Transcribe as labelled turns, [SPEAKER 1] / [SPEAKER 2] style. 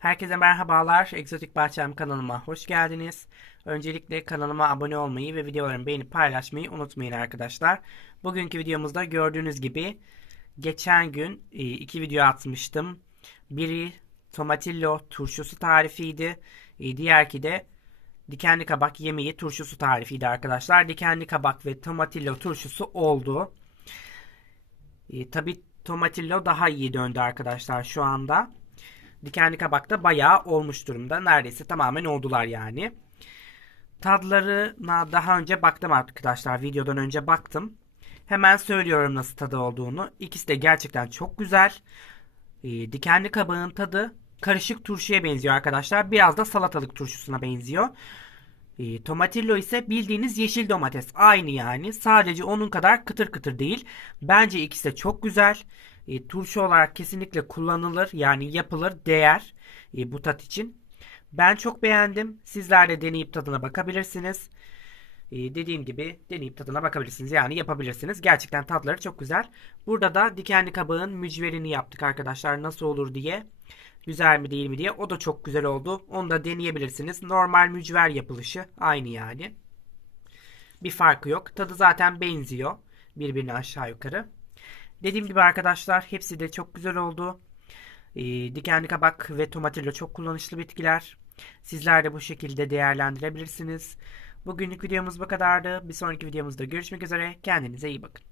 [SPEAKER 1] Herkese merhabalar. Egzotik Bahçem kanalıma hoş geldiniz. Öncelikle kanalıma abone olmayı ve videolarımı beğenip paylaşmayı unutmayın arkadaşlar. Bugünkü videomuzda gördüğünüz gibi geçen gün e, iki video atmıştım. Biri tomatillo turşusu tarifiydi. E, Diğerki de dikenli kabak yemeği turşusu tarifiydi arkadaşlar. Dikenli kabak ve tomatillo turşusu oldu. E, Tabi tomatillo daha iyi döndü arkadaşlar şu anda. Dikenli kabak da bayağı olmuş durumda. Neredeyse tamamen oldular yani. Tadlarına daha önce baktım arkadaşlar. Videodan önce baktım. Hemen söylüyorum nasıl tadı olduğunu. İkisi de gerçekten çok güzel. Ee, dikenli kabağın tadı karışık turşuya benziyor arkadaşlar. Biraz da salatalık turşusuna benziyor. E, tomatillo ise bildiğiniz yeşil domates. Aynı yani. Sadece onun kadar kıtır kıtır değil. Bence ikisi de çok güzel. E, turşu olarak kesinlikle kullanılır. Yani yapılır. Değer e, bu tat için. Ben çok beğendim. Sizler de deneyip tadına bakabilirsiniz. E, dediğim gibi deneyip tadına bakabilirsiniz. Yani yapabilirsiniz. Gerçekten tatları çok güzel. Burada da dikenli kabağın mücverini yaptık arkadaşlar. Nasıl olur diye. Güzel mi değil mi diye. O da çok güzel oldu. Onu da deneyebilirsiniz. Normal mücver yapılışı aynı yani. Bir farkı yok. Tadı zaten benziyor. Birbirine aşağı yukarı. Dediğim gibi arkadaşlar hepsi de çok güzel oldu. Ee, dikenli kabak ve tomatillo çok kullanışlı bitkiler. Sizler de bu şekilde değerlendirebilirsiniz. Bugünlük videomuz bu kadardı. Bir sonraki videomuzda görüşmek üzere. Kendinize iyi bakın.